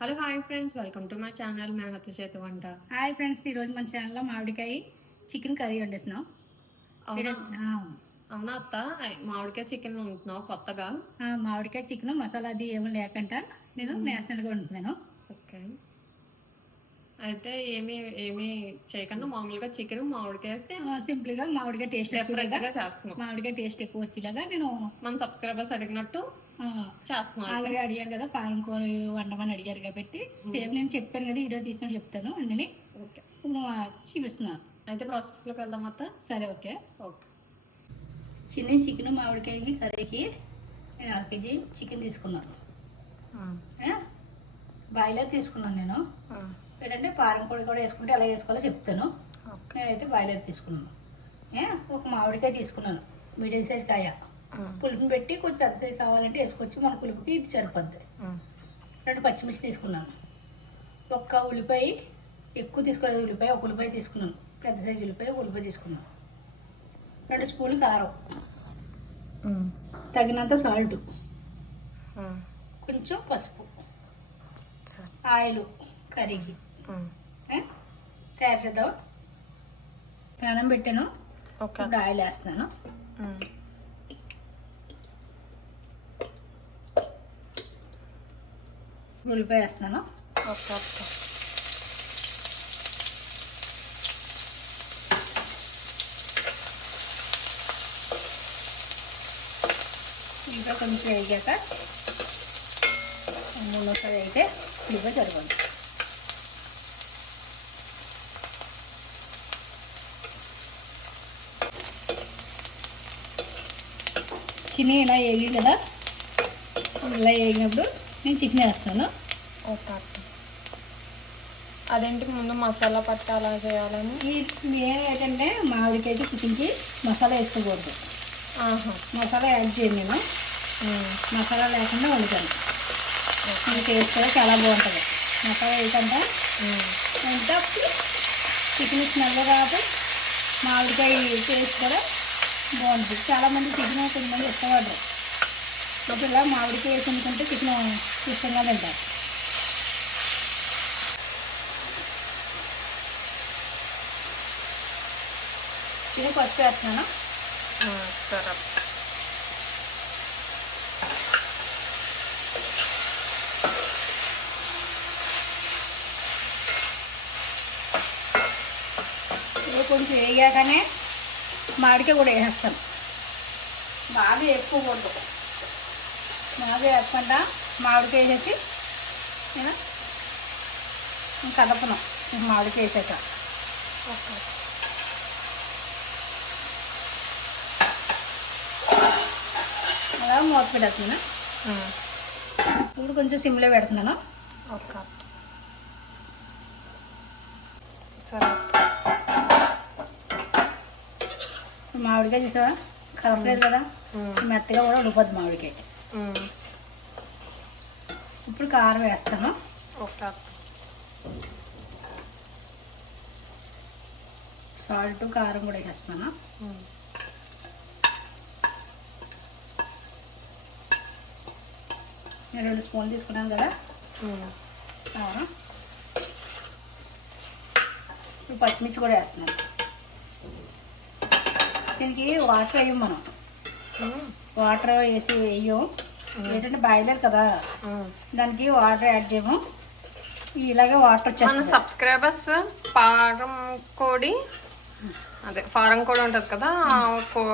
Hello hi friends welcome to my channel మేఘత చేతి వంట hi friends ఈరోజు మన ఛానల్లో మామిడికాయ చికెన్ కర్రీ వండుతున్నాం. అవునా? అత్త? మామిడికాయ చికెన్ ఉంటున్నావు కొత్తగా? మామిడికాయ చికెన్ మసాలా అది ఏమీ లేకుండా నేను నేషనల్గా వండుతున్నాను. ఓకే. అయితే ఏమి ఏమి చేయకుండా మామూలుగా చికెన్ మామిడికాయ సింపుల్గా మామిడికాయ టేస్ట్ డిఫరెంట్ ఎక్కువ గా చేస్తున్నాం. మామిడికాయ టేస్ట్ ఎక్కువ వచ్చేలాగా నేను మన సబ్స్క్రైబర్స్ అడిగినట్టు. ఆల్రెడీ అడిగారు కదా పాలం కూర వండమని అడిగారు కాబట్టి. సేమ్ నేను చెప్పాను కదా వీడియో తీసినట్టు చెప్తాను అందుని ఓకే. ఇప్పుడు చూపిస్తున్నాను అయితే ప్రాసెస్లోకి వెళ్దాం అత్త. సరే ఓకే. ఓకే. చిన్న చికెన్ మామిడికాయ కర్రీకి నేను అర కేజీ చికెన్ తీసుకున్నాను? బాయిలర్ తీసుకున్నాను నేను. ఏంటంటే పారం పొడి కూడా వేసుకుంటే ఎలా వేసుకోవాలో చెప్తాను. నేనైతే బాయిలర్ తీసుకున్నాను. ఏ? ఒక మామిడికాయ తీసుకున్నాను. మీడియం సైజ్ కాయ. పులుపుని పెట్టి కొంచెం పెద్ద సైజ్ కావాలంటే వేసుకోవచ్చు. మన పులుపుకి ఇది సరిపోద్ది. రెండు పచ్చిమిర్చి తీసుకున్నాను. ఒక్క ఉల్లిపాయ ఎక్కువ తీసుకోలేదు. ఉల్లిపాయ ఒక ఉల్లిపాయ తీసుకున్నాను. పెద్ద సైజు ఉల్లిపాయ ఒక ఉల్లిపాయ తీసుకున్నాను. రెండు స్పూన్లు కారం. తగినంత సాల్ట్. కొంచెం పసుపు. ఆయిల్ కరిగి? తయారు చేద్దాం ప్యానం పెట్టాను. ఇప్పుడు ఆయిల్ వేస్తున్నాను. ఉల్లిపాయ ఓకే ఇంకా కొంచెం వేగాక మూడోసారి అయితే ఉల్లిపాయ సరిపోతుంది చిన్న ఇలా వేగి కదా? ఇలా వేగినప్పుడు నేను చికెన్ వేస్తాను. అదేంటి ముందు మసాలా పట్టి అలా చేయాలని? ఈ నేను ఏంటంటే మామిడికాయకి చికెన్కి మసాలా వేసుకోకూడదు. ఆహా. మసాలా యాడ్ చేయను నేను. మసాలా లేకుండా వండుతాను. ఈ టేస్ట్ కూడా చాలా బాగుంటుంది. మసాలా వేయకుండా ఉమ్. అంటే అప్పుడు చికెన్ స్మెల్ రాదు. మామిడికాయ టేస్ట్ కూడా బాగుంటుంది. చాలామంది చికెన్ కొంతమంది ఇష్టపడరు ఇలా మామిడికాయ వేసి వండుకుంటే చికెన్ ఇష్టంగా తింటారు. ఇది పసుపు వేస్తున్నాను? సరే. కొంచెం వేగాకనే మామిడికాయ కూడా వేసేస్తాను బాగా వేసుకోకూడదు బాగా వేయకుండా మామిడికాయ వేసేసి కదపను. ఈ మామిడికాయ వేసాక. అలా మూత పెడుతున్నాను ఉమ్. ఇప్పుడు కొంచెం సిమ్లో పెడుతున్నాను. ఓకే. సరే. మామిడికాయ చూసావా? కదపలేదు కదా. మెత్తగా కూడా ఉడిపోద్ది మామిడికాయ. ఇప్పుడు కారం వేస్తాను. సాల్ట్ కారం కూడా ఉమ్. నేను రెండు స్పూన్లు తీసుకున్నాను కదా. కారం ఇప్పుడు పచ్చిమిర్చి కూడా వేస్తున్నాను. దీనికి వాటర్ వేయం మనం. వాటర్ వేసి వేయం. ఏంటంటే బాయిలర్ కదా. దానికి వాటర్ యాడ్ చేయము. ఇలాగే వాటర్ మన సబ్స్క్రైబర్స్ ఫారం కోడి అదే ఫారం కోడి ఉంటది కదా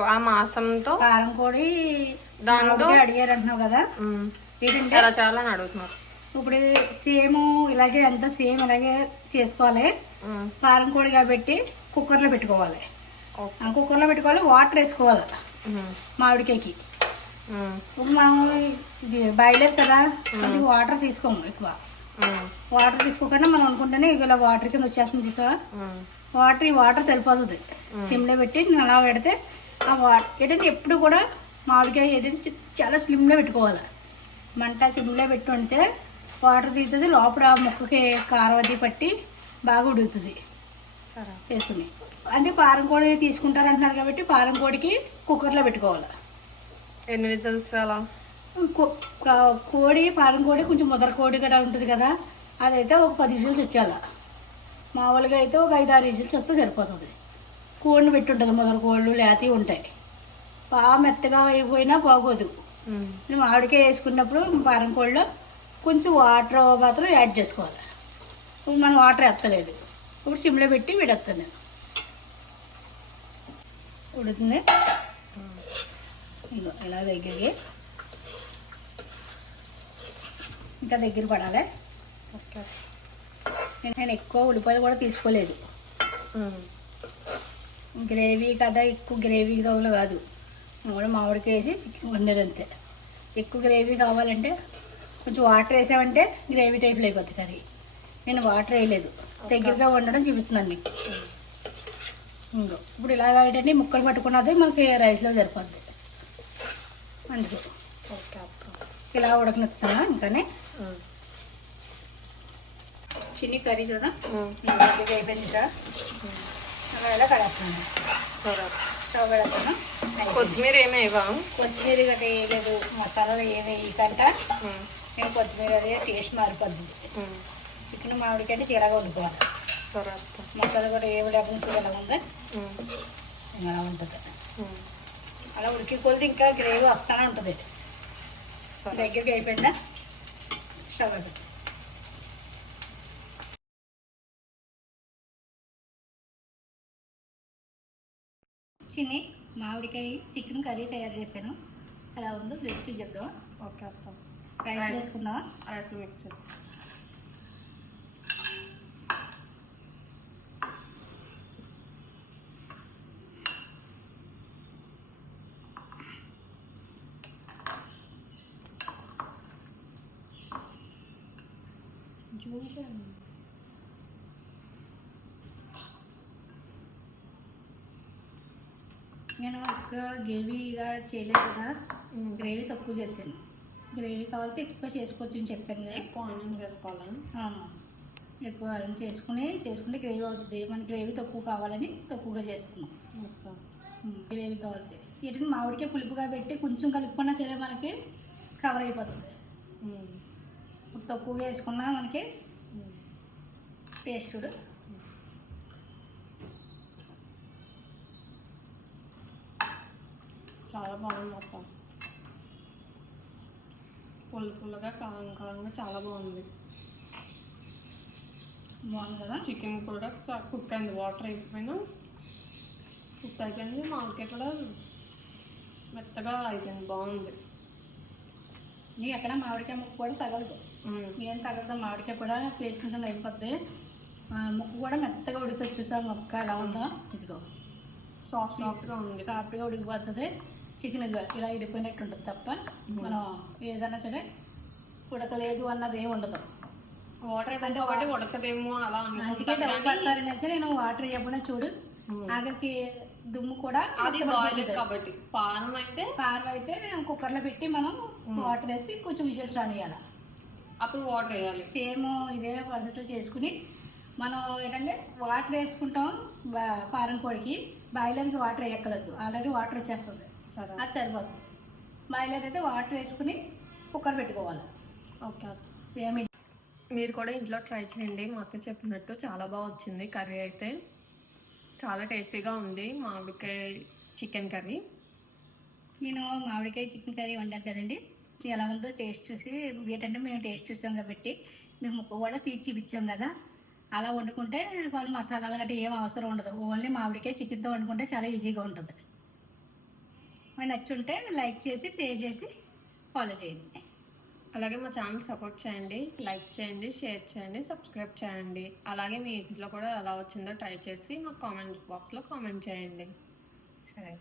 ఆ మాసంతో పొడి దాంట్లో- దాంట్లో అడిగారు అంటున్నావు కదా. ఏంటంటే ఎలా చేయాలని అడుగుతున్నారు. ఇప్పుడు సేమ్ ఇలాగే అంతా సేమ్ ఇలాగే చేసుకోవాలి. కారం పొడి కాబట్టి కుక్కర్లో పెట్టుకోవాలి. కుక్కర్లో పెట్టుకోవాలి వాటర్ వేసుకోవాలి. మామిడికాయకి. ఇప్పుడు మనం ఇది బాయిలర్ కదా అది వాటర్ తీసుకోము ఎక్కువ. వాటర్ తీసుకోకుండా మనం అనుకుంటేనే ఇలా వాటర్ కింద వచ్చేస్తుంది చూసావా? వాటర్ ఈ వాటర్ సరిపోతుంది. సిమ్లో పెట్టి అలా పెడితే ఆ వాటర్ ఏంటంటే ఎప్పుడు కూడా మామిడికాయ ఏదైతే చాలా స్లిమ్లో పెట్టుకోవాలి. మంట సిమ్లో పెట్టి వండితే వాటర్ తీస్తుంది లోపల ముక్కకి కారం అది పట్టి బాగా ఉడుకుతుంది. సరే. వేసుకుని అంటే పారం కోడి తీసుకుంటారు అంటున్నారు కాబట్టి పారం కోడికి కుక్కర్లో పెట్టుకోవాలి. ఎన్ని విజిల్స్ అలా కోడి పారం కోడి కొంచెం ముదర కోడి కూడా ఉంటుంది కదా అదైతే ఒక పది విజిల్స్ వచ్చేయాల మామూలుగా అయితే ఒక ఐదు ఆరు విజిల్స్ వస్తే సరిపోతుంది. కోడిని పెట్టి ఉంటుంది ముదర కోళ్ళు లేతవి ఉంటాయి. బాగా మెత్తగా అయిపోయినా బాగోదు. మనం మామిడికాయ వేసుకున్నప్పుడు పారం కోళ్ళలో కొంచెం వాటర్ మాత్రం యాడ్ చేసుకోవాలి. ఇప్పుడు మనం వాటర్ ఎత్తలేదు. ఇప్పుడు సిమ్లో పెట్టి విడేస్తాను నేను. ఉడుతుంది. ఇలా దగ్గరికి ఇంకా దగ్గర పడాలి? ఓకే. నేను ఎక్కువ ఉల్లిపాయలు కూడా తీసుకోలేదు. గ్రేవీ కదా ఎక్కువ గ్రేవీ కావాలి కాదు. కూడా మామిడికాయ వేసి చికెన్ వండారు అంతే. ఎక్కువ గ్రేవీ కావాలంటే కొంచెం వాటర్ వేసామంటే గ్రేవీ టైప్లో అయిపోతుంది కర్రీ. నేను వాటర్ వేయలేదు. దగ్గరగా వండడం చూపిస్తున్నాను మీకు. ఇంకో ఇప్పుడు ఇలాగ ఏంటంటే ముక్కలు పట్టుకున్నది మనకి రైస్లో సరిపోద్ది. అక్క ఇలా ఉడకనిస్తాను? ఇంకానే. చిన్ని కర్రీ చూడ. ఉమ్. దగ్గర అయిపోయింది అలా కడేస్తాను స్టవ్ పెడతాను కొత్తిమీర ఏమి వేయవా? కొత్తిమీర గట్రా వేయలేదు. మసాలాలు ఏమి వేయకంట. నేను కొత్తిమీర అదే టేస్ట్ మారిపోద్ది. చికెన్ మామిడికాయ చీరగా వండుకోవాలి. మసాలా కూడా ఏమి లేకుండా ఎలా ఉందా ఉంటుంది. అలా ఉడికి కొలిది ఇంకా గ్రేవీ వస్తూనే ఉంటుంది. దగ్గరికి అయిపోయిందా? స్టవ్ అయిపోయింది చిన్ని మామిడికాయ చికెన్ కర్రీ తయారు చేశాను. ఎలా ఉందో రుచి చెప్దాం ఓకే అక్క రైస్. వేసుకుందాం రైస్ మిక్స్ చేస్తా. నేను ఎక్కువ గ్రేవీగా చేయలేదు కదా. గ్రేవీ తక్కువ చేశాను. గ్రేవీ కావాలంటే ఎక్కువ చేసుకోవచ్చు అని చెప్పాను కదా. ఎక్కువ ఆనియన్స్ వేసుకోవాలని ఆ, ఎక్కువ అరేంజ్ చేసుకుని చేసుకుంటే గ్రేవీ అవుతుంది. మన గ్రేవీ తక్కువ కావాలని తక్కువగా చేసుకున్నాం. గ్రేవీ కావాలి ఏంటంటే మామిడికాయ పులుపుగా పెట్టి కొంచెం కలుపుకున్నా సరే మనకి కవర్ అయిపోతుంది. తక్కువగా వేసుకున్నా మనకి. టేస్ట్ చూడు చాలా బాగుంది అక్క. పుల్ల పుల్లగా కారం కారంగా చాలా బాగుంది. బాగుంది కదా? చికెన్ కూడా కుక్ అయింది. వాటర్ అయిపోయినా కుక్ అయిపోయింది మామిడికాయ కూడా మెత్తగా అయిపోయింది. బాగుంది. నీకు ఎక్కడ మామిడికాయ ముక్క కూడా తగలదు. ఏం తగలదు? మామిడికాయ కూడా పేస్ట్ కింద అయిపోద్ది. ముక్క కూడా మెత్తగా ఉడుకుతుంది చూసా ముక్క ఎలా ఉందో? ఇదిగో. సాఫ్ట్ సాఫ్ట్గా ఉంది. సాఫ్ట్గా ఉడికిపోతుంది. చికెన్ ఇలా ఇడిపోయినట్టు ఉంటుంది తప్ప మనం ఏదైనా సరే ఉడకలేదు అన్నది ఏమి ఉండదు. వాటర్ అయిపోయింది కాబట్టి ఉడకదేమో అలా అందుకే డబ్బు పడతారనేసి నేను వాటర్ ఇవ్వకుండా చూడు. ఆఖరికి దుమ్ము కూడా అది మెత్తగా బాయిల్ ఉడుకుతుంది. కాబట్టి పానం అయితే కారం అయితే కుక్కర్లో పెట్టి మనం వాటర్ వేసి కొంచెం విజిల్స్ రానియాలి అప్పుడు వాటర్ వేయాలి. సేమ్ ఇదే పద్ధతిలో చేసుకుని మనం ఏంటంటే వాటర్ వేసుకుంటాం పారం కోడికి. బాయిలర్కి వాటర్ వేయక్కర్లేదు. ఆల్రెడీ వాటర్ వచ్చేస్తుంది. సరే. అది సరిపోతుంది బాయిలర్ అయితే వాటర్ వేసుకుని కుక్కర్ పెట్టుకోవాలి. ఓకే సేమ్ మీరు కూడా ఇంట్లో ట్రై చేయండి. మా అక్క చెప్పినట్టు చాలా బాగా వచ్చింది కర్రీ అయితే. చాలా టేస్టీగా ఉంది మామిడికాయ చికెన్ కర్రీ. నేను మామిడికాయ చికెన్ కర్రీ వండాను కదండి. ఎలా ఉందో టేస్ట్ చూసి ఏంటంటే మేము టేస్ట్ చూసాం కాబట్టి మేము కూడా తీర్చి ఇచ్చాం కదా. అలా వండుకుంటే వాళ్ళు మసాలాలు గట్రా ఏం అవసరం ఉండదు. ఓన్లీ మామిడికాయ చికెన్తో వండుకుంటే చాలా ఈజీగా ఉంటుంది. మరి నచ్చుంటే లైక్ చేసి షేర్ చేసి ఫాలో చేయండి. అలాగే మా ఛానల్ సపోర్ట్ చేయండి. లైక్ చేయండి షేర్ చేయండి సబ్స్క్రైబ్ చేయండి. అలాగే మీ ఇంట్లో కూడా ఎలా వచ్చిందో ట్రై చేసి మా కామెంట్ బాక్స్లో కామెంట్ చేయండి. సరే.